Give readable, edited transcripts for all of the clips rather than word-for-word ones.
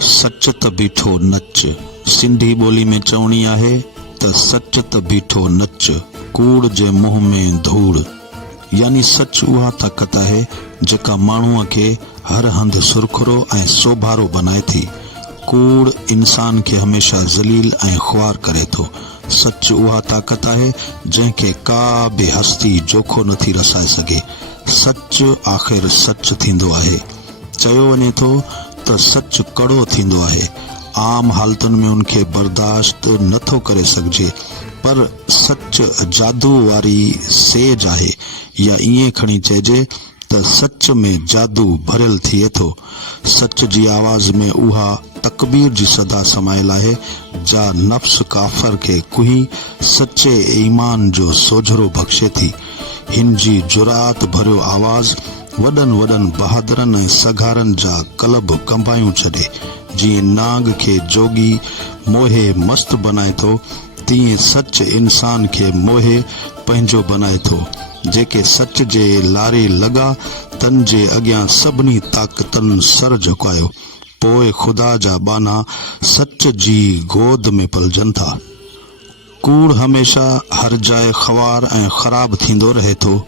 सच त बीठो नच। सिंधी ॿोली में चवणी आहे त सच त बीठो नच, कूड़ जे मुंह में धूड़। यानी सच उहा ताक़त आहे जेका माण्हूअ खे हर हंधि सुरखुरो ऐं सोभारो बनाए थी। कूड़ इंसान खे हमेशा ज़लील ऐं ख्वार करे थो। सच उहा ताक़त आहे जंहिंखे का बि हस्ती जोखो नथी रसाए सघे। सच आख़िर सच थींदो आहे। चयो वञे थो त सच कड़ो थींदो आहे। आम हालतुनि में उनखे बर्दाश्त नथो करे सघिजे, पर सच जादू वारी सेज आहे, या ईअं खणी चइजे त सच में जादू भरियल थिए थो। सच जी आवाज़ में उहा तकबीर जी सदा समायल आहे जा नफ्स काफ़र खे कुही सचे ईमान जो सोझरो बख़्शे थी। हिन जी जुरात भरियो आवाज़ वॾनि वॾनि बहादुरनि ऐं सघारनि जा कलब कंबायूं छॾे। जीअं नाग खे जोगी मोहे मस्त बनाए थो, तीअं सच इंसान खे मोहे पंहिंजो बनाए थो। जेके सच जे लारे लॻा तन जे अॻियां सभिनी ताक़तनि सर झुकायो, पोइ ख़ुदा जा बाना सच जी गोद में पलजनि था। कूड़ हमेशा हर जाइ ख़वार ऐं ख़राब थींदो रहे थो।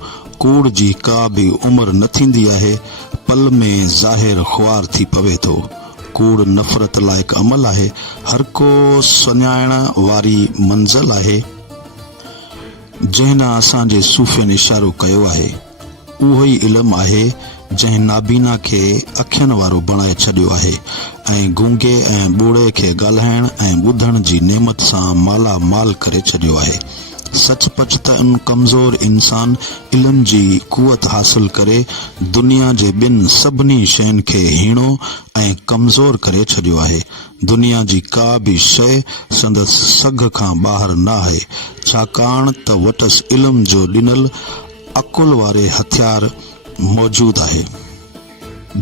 कूड़ जी का बि उमिरि न थींदी आहे, पल में ज़ाहिर ख्वार थी पवे थो। कूड़ नफ़रत लाइक़ अमल आहे, हर को सुञाइण वारी मंज़िल आहे। जंहिं असांजे सूफ़ियनि इशारो कयो आहे, उहो ई इल्मु आहे जंहिं नाबीना खे अखियुनि वारो बणाए छॾियो आहे ऐं गूंगे ऐं ॿूढ़े खे ॻाल्हाइण ऐं ॿुधण जी नेमत सां माला माल करे छॾियो आहे। सचपच त उन कमज़ोर इंसान इल्म जी कुवत हासिल करे दुनिया जे ॿिनि सभिनी शयुनि खे हीणो ऐं कमज़ोर करे छॾियो आहे। दुनिया जी का बि शइ संदसि सघ खां ॿाहिरि न आहे, छाकाणि त वटसि इल्म जो ॾिनल अकुल वारे हथियार मौजूद आहे।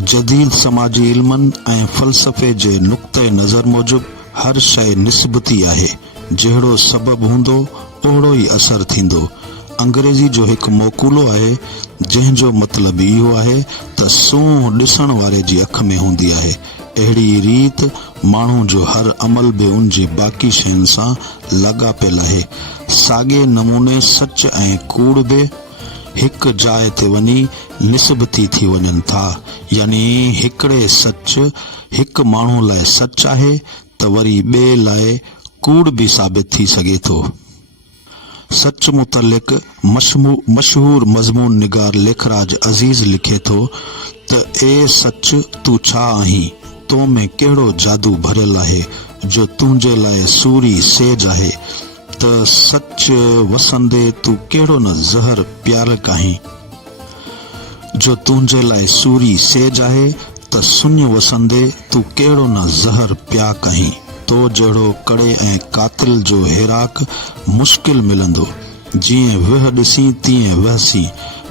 जदीद समाजी इल्मनि ऐं फ़लसफ़े जे नुक़्ते नज़र मूजिब हर शइ निस्बती आहे। जहिड़ो सबबु हूंदो ओहिड़ो ई असर थींदो। अंग्रेज़ी जो हिकु मौकूलो आहे जंहिंजो मतिलबु इहो आहे त सूंहुं ॾिसण वारे जी अख में हूंदी आहे। अहिड़ी रीत माण्हू जो हर अमल बि उन जे बाक़ी शयुनि सां लाॻापियल आहे। साॻे नमूने सच ऐं कूड़ बि हिकु जाइ ते वञी निस्बती थी वञनि था। यानी हिकिड़े सच हिकु माण्हू लाइ सच आहे त वरी ॿिए लाइ कूड़ बि साबित थी सघे थो। सच मुतलिक़ मशहूर मज़मून निगार लेखराज अज़ीज़ लिखे थो त ए सच तूं छा आहीं, तो में कहिड़ो जादू भरियल आहे जो तुंहिंजे लाइ सूरी सेज आहे, त सच वसंदे तूं कहिड़ो न ज़हर प्यारक आहीं। जो तुंहिंजे लाइ सूरी सेज आहे त सुञ वसंदे तूं कहिड़ो न ज़हर प्याक आहीं। तो जहिड़ो कड़े ऐं कातिल जो हेराक मुश्किल मिलंदो। जीअं विह ॾिसी तीअं वहसी।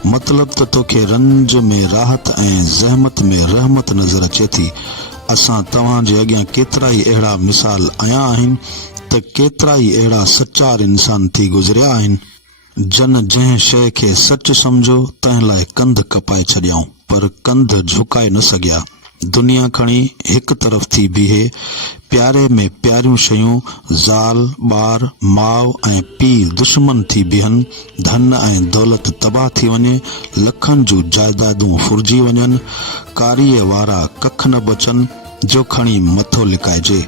मतिलब त तोखे रंज में राहत ऐं ज़हमत में रहमत नज़र अचे थी। असां तव्हां जे अॻियां केतिरा ई अहिड़ा मिसाल आया आहिनि त केतिरा ई अहिड़ा सचार इंसान थी गुज़रिया आहिनि जन जंहिं शइ खे सच सम्झो तंहिं लाइ कंध कपाए छॾियाऊं, पर कंध झुकाए न सघिया। दुनिया खणी हिकु तरफ़ थी बीहे, प्यारे में प्यारियूं शयूं ज़ाल ॿार माउ ऐं पीउ दुश्मन थी बीहनि, धन ऐं दौलत तबाह थी वञे, लखनि जूं जाइदादूं फुरिजी वञनि, कारीअ वारा कख न बचनि जो खणी मथो लिकाइजे।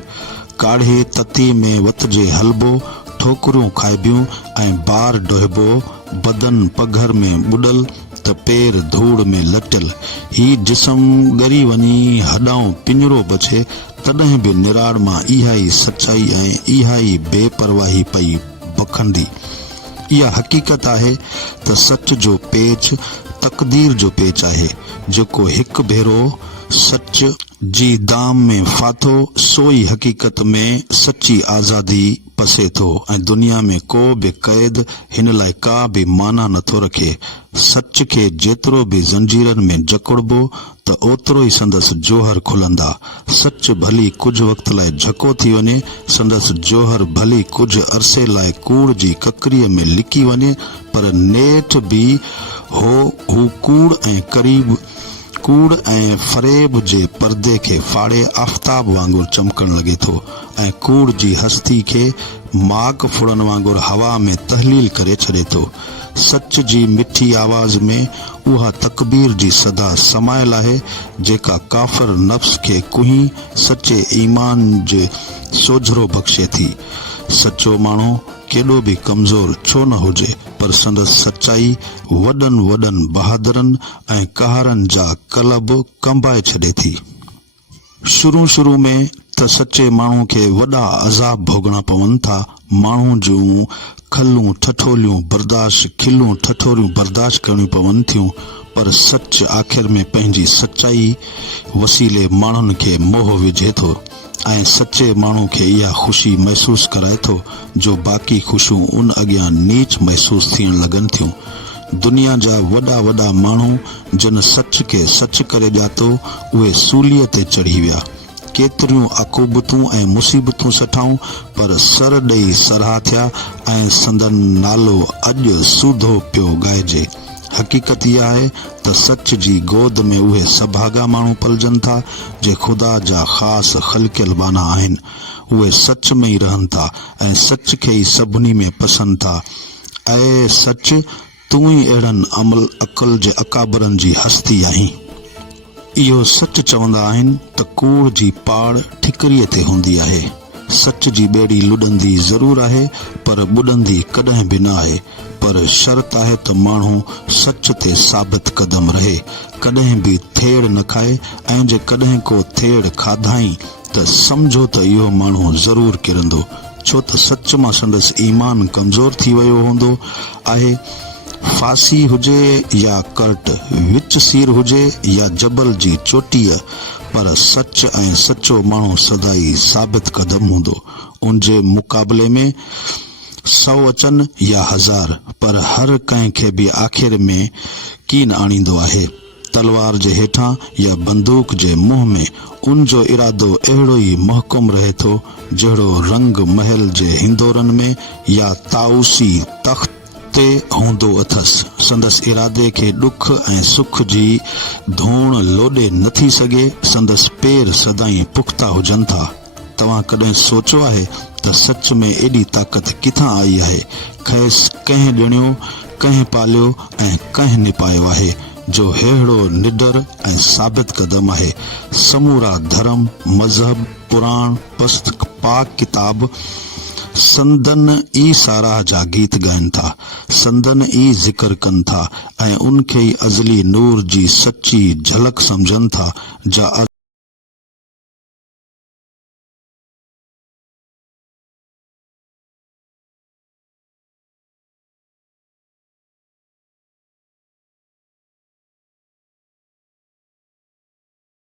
काढ़े तती में वतजे हलबो, ठोकरूं खाइबियूं ऐं बार डोहिबो, बदन पघर में बुॾल त पेर धूड़ में लटियल। ही जिस्म ॻरी वञी हॾाऊं पिंजरो बचे, तॾहिं बि निराड़ मां इहा ई सचाई ऐं इहा ई बेपरवाही पई बखंदी। इहा हक़ीक़त आहे त सच जो पेच तक़दीर जो पेच आहे, जेको हिकु भेरो सच जी दाम में फाथो सोई हक़ीक़त में सची आज़ादी पसे थो ऐं दुनिया में को बि क़ैद हिन लाइ का बि माना नथो रखे। सच खे जेतिरो बि ज़ंजीरनि में जकड़बो त ओतिरो ई संदसि जोहर खुलंदा। सच भली कुझु वक़्त लाइ झको थी वञे, संदसि जोहर भली कुझु अरसे लाइ कूड़ जी ककरीअ में लिकी वञे, पर नेठ बि हू कूड़ ऐं क़रीब कूड़ ऐं फरेब जे पर्दे खे फाड़े आफ़्ताब वांगुरु चमकण लॻे थो ऐं कूड़ जी हस्ती खे माग फुड़न वांगुरु हवा में तहलील करे छॾे थो। सच जी मिठी आवाज़ में उहा तकबीर जी सदा समायल आहे जेका काफ़िर नफ्स खे कुही सचे ईमान जे सोझरो बख़्शे थी। सचो माण्हू केॾो बि कमज़ोर छो न हुजे, पर संदसि सच्चाई वॾनि वॾनि बहादुरनि ऐं कहारनि जा कलब कंबाए छॾे थी। शुरू में त सचे माण्हू खे वॾा अज़ाब भोगणा पवनि था। माण्हू जूं खिलूं ठठोलियूं बर्दाश्त करणियूं पवनि थियूं, पर सच आख़िर में पंहिंजी सच्चाई वसीले माण्हुनि खे मोह विझे थो ऐं सचे माण्हू खे इहा ख़ुशी महसूस कराए थो जो बाक़ी ख़ुशियूं उन अॻियां नीच महसूस थियण लॻनि थियूं। दुनिया जा वॾा माण्हू जिन सच खे सच करे ॼातो उहे सूलीअ ते चढ़ी विया। केतिरियूं अक़ूबतूं ऐं मुसीबतूं सठाऊं, पर सर ॾेई सराह थिया ऐं संदन नालो अॼु सूधो पियो ॻाइजे। हक़ीक़त इहा आहे त सच जी गोद में उहे सभागा माण्हू पलजनि था जे ख़ुदा जा ख़ासि ख़लकियल बाना आहिनि। उहे सच में ई रहनि था ऐं सच खे ई सभिनी में पसंदि था। ऐं सच तूं ई अहिड़नि अमल अक़ल जे अकाबरनि जी हस्ती आहीं। इहो सच चवंदा आहिनि त कूड़ जी पाड़ ठिकरीअ ते हूंदी आहे। सच जी ॿेड़ी लुॾंदी ज़रूर आहे पर ॿुॾंदी कॾहिं बि न आहे। पर शर्त आहे त माण्हू सच ते साबित कदम रहे, कॾहिं बि थेड़ न खाए, ऐं जे कॾहिं को थेड़ खाधाई त समझो त इहो माण्हू ज़रूर किरंदो, छो त सच मां संदसि ईमान कमज़ोर थी वियो हूंदो आहे। फांसी हुजे या कर्ट, विच सीर हुजे या जबल जी चोटीअ, पर सच ऐं सचो माण्हू सदाई साबित कदम हूंदो। उन जे मुक़ाबले में 100 अचनि या 1000, पर हर कंहिंखे बि आख़िर में कीन आणींदो आहे। तलवार जे हेठां या बंदूक जे मुंह में उन जो इरादो अहिड़ो ई महकुम रहे थो जहिड़ो रंग महल जे हिंदोरनि में या ताउसी तख़्त ते हूंदो अथसि। संदसि इरादे खे ॾुख ऐं सुख जी धूण लोॾे नथी सघे। संदसि पेर सदाई पुख़्ता हुजनि था। तव्हां कॾहिं सोचियो आहे त सच में एॾी ताक़त किथां आई आहे? खैस कंहिं ॼणियो, कंहिं पालियो ऐं कंहिं निपायो आहे जो अहिड़ो निडर ऐं साबित कदम आहे। समूरा धर्म, मज़हब, पुराण, पस्त पाक किताब संदन ई साराह जा गीत ॻाइनि था, संदन ई ज़िक्र कनि था ऐं उनखे ई अज़ली नूर जी सची झलक सम्झनि था। जा